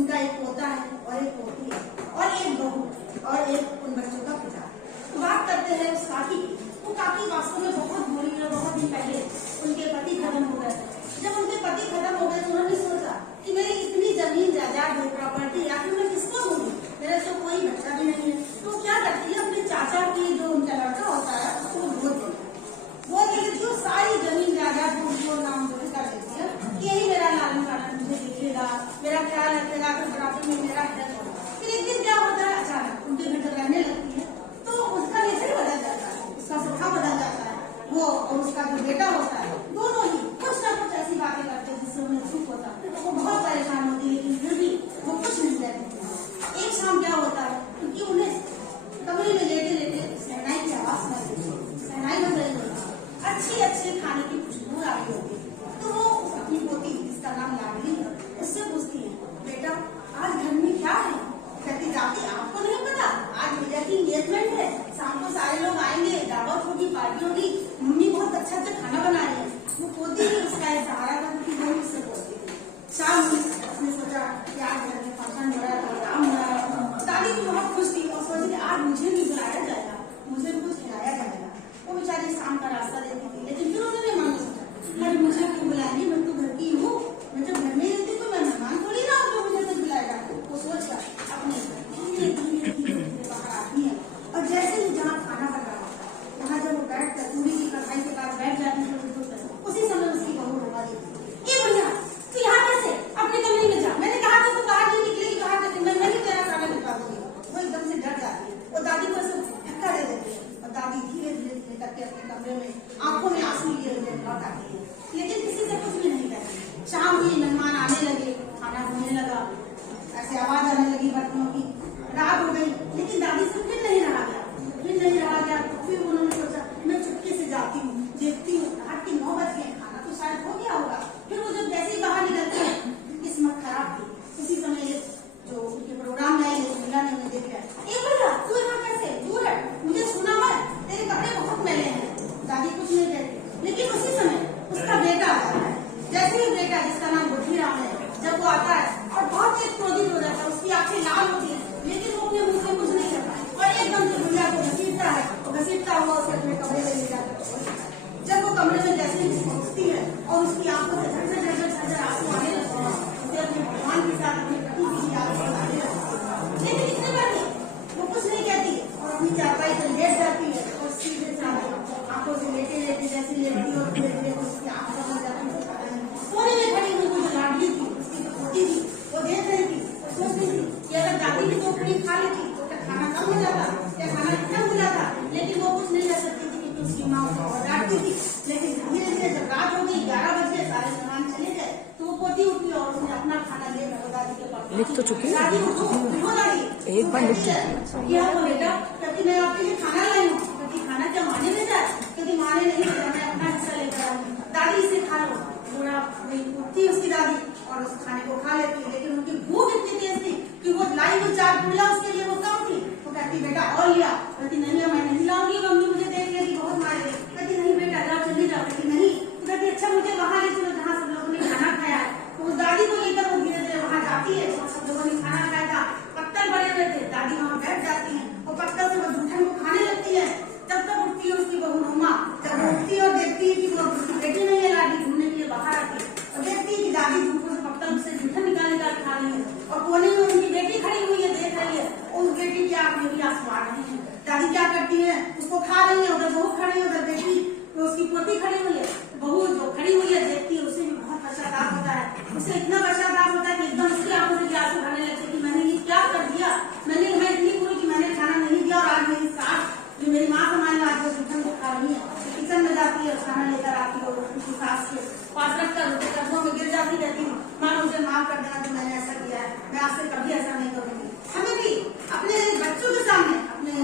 उनका एक पोता है और एक पोती है और एक बहू और एक उन बच्चों का पिता। तो बात करते हैं उस काकी की। वो काकी वास्तव में बहुत बुरी है। बहुत दिन पहले उनके पति खत्म हो गए। जब उनके पति खत्म हो गए तो उन्होंने सोचा कि मेरी इतनी जमीन जायदाद है, प्रॉपर्टी, आखिर मैं किसको दूंगी, मेरे तो कोई बच्चा भी नहीं है। तो क्या करती है, अपने चाचा की जो उनका लड़का होता है उसको वो दे देती है। सारी जमीन जायदाद को नाम कर देती है, यही मेरा लालन पालन मुझे देखेगा, मेरा ख्याल रखेगा, बुढ़ापे में मेरा ख्याल होगा। फिर एक दिन क्या होता है, अचानक उनके घर जब रहने लगती है तो उसका नेचर बदल जाता है, उसका स्वभाव बदल जाता है। वो और उसका जो बेटा होता है दोनों ही कुछ ना कुछ ऐसी बातें करते हैं जिससे उन्हें सुख होता है। वो बहुत परेशान होती है, लेकिन फिर भी वो कुछ नहीं कहती। एक शाम क्या होता है, क्योंकि उन्हें कमरे में लेटे लेटे शहनाई की आवाज सुनाई, शहनाई बज रही होती, अच्छी अच्छी खाने की खुशबू आ रही होती। तो वो अपनी पोती जिसका नाम लाडली है उससे पूछती है, बेटा आज घर में क्या है? कहती, जाती आपको नहीं पता, आज भैया की एंगेजमेंट है, शाम को सारे लोग आएंगे, दावत होगी, पार्टी होगी, मम्मी बहुत अच्छा अच्छा खाना बना रही है। वो पोती ही उसका एक सहारा बनती है, वो उससे बोलती है। शाम हुई, उसने सोचा कि आज घर में फंक्शन हो रहा है, प्रोग्राम हो रहा है। दादी तो बहुत खुश थी और सोची आज मुझे भी बुलाया जाएगा, मुझे भी कुछ खिलाया जाएगा। वो बेचारी शाम का रास्ता देती थी, लेकिन फिर उसने मन में सोचा, अरे मुझे क्यों बुलाएंगे, मैं तो घर की हूँ, मैं जब घर में रहती तो मैं मेहमान थोड़ी ना हूँ, मुझे तो बुलाएगा। वो सोचकर अपने बाहर आती है और जैसे ही जहाँ खाना बन रहा होता है वहाँ जब वो बैठ कर पूरी की कढ़ाई के पास बैठ जाती है, उसी समय उसकी बहू रोवा देती है, ये भैया तू यहाँ कैसे, अपने कमरे में जा, मैंने कहा था तू बाहर नहीं निकलेगी, बाहर निकल, मैं नहीं तेरा खाना निकाल दूंगी। वो एकदम से डर जाती है और दादी को ऐसे धक्का दे देती है और दादी धीरे धीरे धीरे करके अपने कमरे में आंखों में आंसू लिए हुए लौट आती है, लेकिन किसी से कुछ भी नहीं कहती। शाम हुई, मेहमान आने लगे, खाना होने लगा, ऐसे आवाज आने लगी बर्तनों की। रात हो गई, लेकिन दादी से फिर नहीं रहा गया। तो फिर उन्होंने सोचा मैं चुपके से जाती हूँ, देखती हूँ, रात के 9 बज गए, खाना तो शायद हो गया होगा। फिर वो जब जैसे ही बाहर निकलते हैं, किस्मत खराब थी, उसी समय जो उनके प्रोग्राम में आई महिला ने उन्हें देखा, ए भैया तू यहाँ कैसे, दूर है, मुझे सुना मत, तेरे कपड़े बहुत मैले हैं। दादी कुछ नहीं कहती, लेकिन उसी समय उसका बेटा आ जाता है। जैसे ही बेटा, जिसका नाम बुद्धिराम है, जब वो आता है और बहुत तेज क्रोधित हो जाता है, उसकी आंखें लाल होती है, लेकिन वो अपने मुंह से कुछ नहीं कर पाए और एकदम से भैया को घसीटता है और घसीटता हुआ उसे अपने कमरे में ले जाकर छोड़ता है। जब वो कमरे में जैसे ही पहुंचती है और उसकी आंखों से झरझर आंसू आने लगते हैं, उसे अपने भगवान के साथ अपने पति की याद आने लगती है, लेकिन इतने बार वो कुछ नहीं कहती और अपनी चारपाई पर लेट जाती है और सीधे आंखों से लेटे लेटे जैसे लेटती और धीरे धीरे उसकी आंख बंद जाती है। कोने में खड़ी हुई वो जो लाडली थी, उसकी जो पोती थी, वो देख रही थी, सोच रही थी कि अगर दादी की टोकरी खा लेती तो क्या खाना कम हो जाता, क्या खाना खत्म हो जाता, लेकिन वो कुछ नहीं कर सकती थी क्योंकि उसकी माँ उसे बहुत डांटती थी। लेकिन धीरे धीरे जब रात हो गई, 11 बज गए, सारे मेहमान चले गए, तो वो पोती उठी और उसने अपना खाना लेकर दादी के पास लिख तो चुकी है, एक बार लिख चुकी है। बेटा क्योंकि मैं आपके लिए खाना लाई हूँ, क्योंकि खाना क्या माने ले जाए, क्योंकि माने नहीं भेजा, मैं अपना हिस्सा लेकर आऊँ, दादी इसे खा लो। थोड़ा उठती उसकी दादी और उस खाने को खा लेती है, लेकिन उनकी भूख इतनी तेज थी कि वो लाई हुई 4 पुड़िया उसके लिए वो कम थी। वो कहती बेटा और लिया, कहती नहीं मैं नहीं लाऊंगी, मम्मी मुझे देख लेगी, बहुत मारेगी। कहती नहीं बेटा जाओ, चली जाओ। कहती नहीं, कहती अच्छा मुझे वहाँ ले चलो जहाँ सब लोगों ने खाना खाया है। तो उस दादी को लेकर वो धीरे धीरे वहाँ जाती है और सब लोगों ने खाना खाया था, पत्तल बने हुए थे, दादी वहाँ बैठ जाती है और पत्तल से वो जूठन को खाने लगती है। जब तक उठती है उसकी बहू नुमा, जब उठती है और देखती है कि वो बेटी नहीं है, लाडी घूमने के लिए बाहर आती है और देखती है कि दादी जूठों से पत्तल से जूठन निकाल खा रही है और कोने में उनकी बेटी खड़ी हुई है, देख रही है। उस बेटी की आंख में भी आंसू आ रहे हैं। दादी क्या करती है, उसको खा रही है, उधर बहू खड़ी है, उधर बेटी तो उसकी पोती खड़ी हुई है। बहू जो खड़ी हुई है देखती है, उसे भी बहुत पश्चाताप होता है, उसे इतना पश्चाताप होता है कि एकदम उसकी आंखों से आंसू आने लगते कि मैंने ये क्या कर दिया, मैं इतनी बुरी कि मैंने खाना नहीं दिया और आज मेरी सास जो मेरी माँ समाने आज वो जूठन को खा रही है। किचन में जाती है, खाना लेकर आती है, उसकी सास के पास रखकर उसके कदमों में गिर जाती रहती हूँ, माँ मुझे माफ कर देना कि मैंने ऐसा किया है, मैं आपसे कभी ऐसा नहीं करूंगी। हमें भी अपने बच्चों के सामने अपने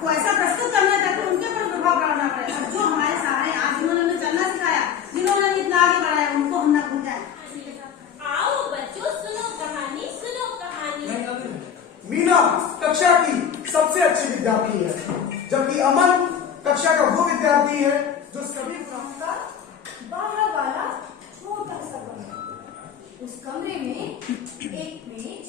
को ऐसा प्रस्तुत करना ताकि उनके पर प्रभाव डालना पड़े और जो हमारे सहारे आज जिन्होंने हमें चलना सिखाया, जिन्होंने हमें इतना आगे बढ़ाया, उनको हम न भूल जाए। आओ बच्चों सुनो कहानी, सुनो कहानी। मीना कक्षा की सबसे अच्छी विद्यार्थी है, जबकि अमन कक्षा का वो विद्यार्थी है जो सभी बाहर वाला छोटा सा कमरा, उस कमरे में एक मेज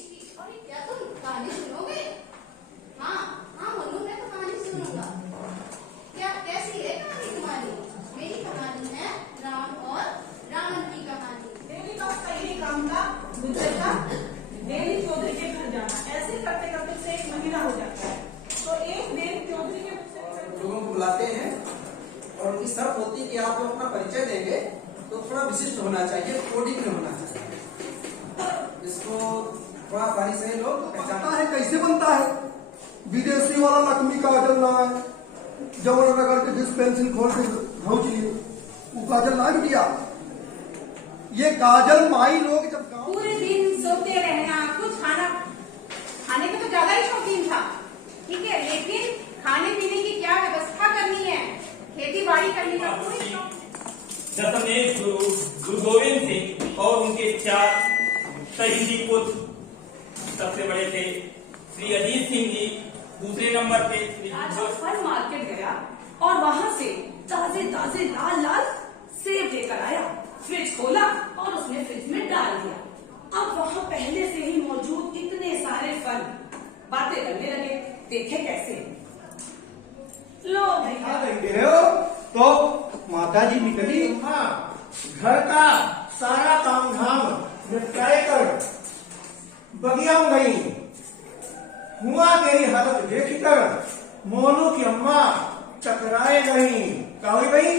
विशिष्ट होना चाहिए, कोडिंग में होना चाहिए। इसको थोड़ा बारी से लोग पता है कैसे बनता है? विदेशी वाला लक्ष्मी काजल ना है, जबर रगड़ के जिस पेंसिल खोल के घोंच लिए वो काजल ना बिटिया। ये काजल माई लोग जब गाँव पूरे दिन सोते रहना, कुछ खाने का तो ज्यादा ही शौकीन था, ठीक है, लेकिन खाने पीने की क्या व्यवस्था करनी है, खेती बाड़ी करने का कोई शौक नहीं। दशमेश गुरु गोविंद सिंह और उनके 4 शहीदी पुत्र, सबसे बड़े थे श्री अजीत सिंह जी, दूसरे नंबर पे आज फल मार्केट गया और वहाँ से ताजे ताजे लाल लाल सेब लेकर आया, फ्रिज खोला और उसने फ्रिज में डाल दिया। अब वहाँ पहले से ही मौजूद इतने सारे फल बातें करने लगे, देखे कैसे। लो भैया, तो माता जी निकली घर का सारा काम धाम निपटाए कर बगिया में गई। हुआ मेरी हालत देखकर मोनू की अम्मा चकराए गई। क्या हुई भाई?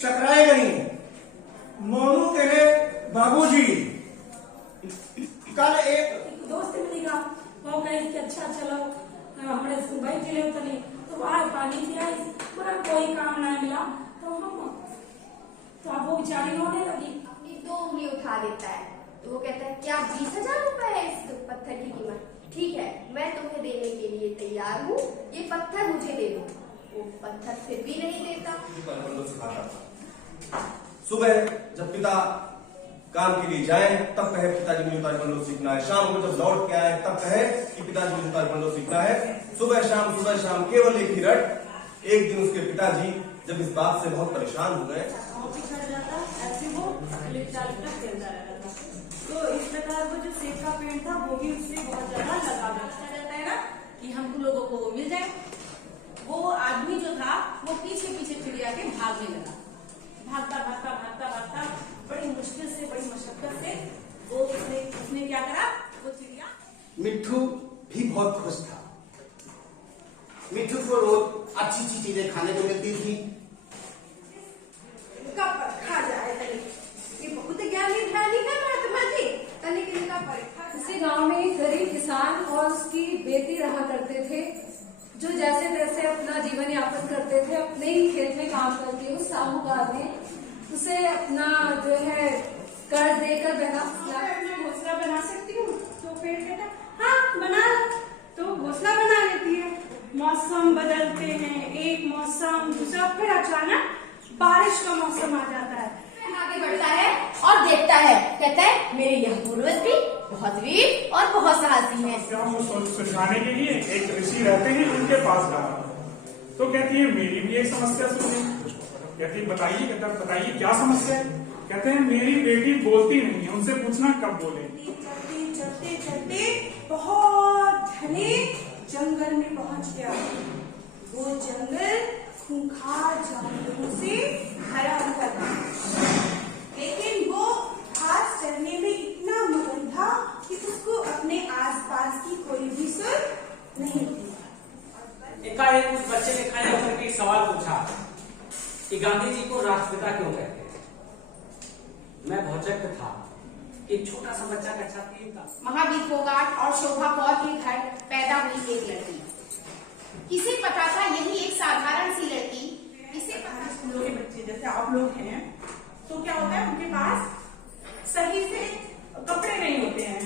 चकराए गई। मोनू कहे बाबूजी कल एक दोस्त मिलेगा, वो कहे कि अच्छा चलो हमारे सुबह के लिए उतरी तो वहाँ पानी की आई, मगर कोई काम ना मिला तो अब वो बेचारी रोने लगी। अपनी 2 उंगली उठा देता है तो वो कहता है क्या 20,000 रुपए है इस पत्थर की कीमत? ठीक है, मैं तुम्हें देने के लिए तैयार हूँ, ये पत्थर मुझे दे दो। वो पत्थर फिर भी नहीं देता। सुबह जब पिता काम के लिए जाए तब कहे पिताजी मुझे ताइक्वांडो सीखना है। शाम को जब लौट के आए तब कहे कि पिताजी मुझे ताइक्वांडो सीखना है। सुबह शाम केवल एक ही रट। एक दिन उसके पिताजी जब इस बात से बहुत परेशान हो गए, ऐसे वो लिपटा खेलता रहता था, तो इस प्रकार वो जो सेब का पेड़ था वो भी उससे बहुत ज्यादा लगाव रहता है ना कि हम लोगों को वो मिल जाए। वो आदमी जो था वो पीछे पीछे चिड़िया के भागने लगा, भागता भागता भागता भागता बड़ी मुश्किल से, बड़ी मशक्कत से वो उसने क्या करा, वो चिड़िया। मिट्ठू भी बहुत खुश था। मिट्ठू को रोज अच्छी अच्छी चीजें खाने को मिलती थी। खा जाए ये बहुत ज्ञानी ध्यानी है महात्मा जी, इसी गांव में एक गरीब किसान और उसकी बेटी रहा करते थे, जो जैसे तैसे अपना जीवन यापन करते थे, अपने ही खेत में काम करके। उस साहूकार ने उसे अपना जो है कर्ज देकर घोंसला बना सकती हूँ तो पेड़ बेटा हाँ बना लो, तो घोंसला बना लेती है। मौसम बदलते हैं, एक मौसम दूसरा, फिर अचानक बारिश का मौसम आ जाता है। आगे बढ़ता है और देखता है, कहता है मेरे यह पूर्वज भी बहुत वीर और बहुत साहसी हैं। सुलझाने के लिए एक ऋषि रहते हैं, उनके पास गया तो कहती है मेरी भी एक समस्या सुनिए। कहती है बताइए क्या समस्या है? कहते हैं मेरी बेटी बोलती नहीं है, उनसे पूछना कब बोले। चलते चलते बहुत घने जंगल में पहुंच गया। वो जंगल खूंखार जानवरों से भरा हुआ था, लेकिन वो घास चरने में इतना मगन था कि उसको अपने आसपास की कोई भी सुन नहीं थी। एकाएक उस बच्चे ने खड़े होकर के सवाल पूछा कि गांधी जी को राष्ट्रपिता क्यों कहते हैं? मैं भौचक्क था, एक छोटा सा बच्चा कक्षा 3 था। महावीर फोगाट और शोभा कौर के घर पैदा हुई एक लड़की। किसे पता था यही एक साधारण सी लड़की, इसे स्कूलों के बच्चे जैसे आप लोग हैं तो क्या होता है, उनके पास सही से कपड़े नहीं होते हैं,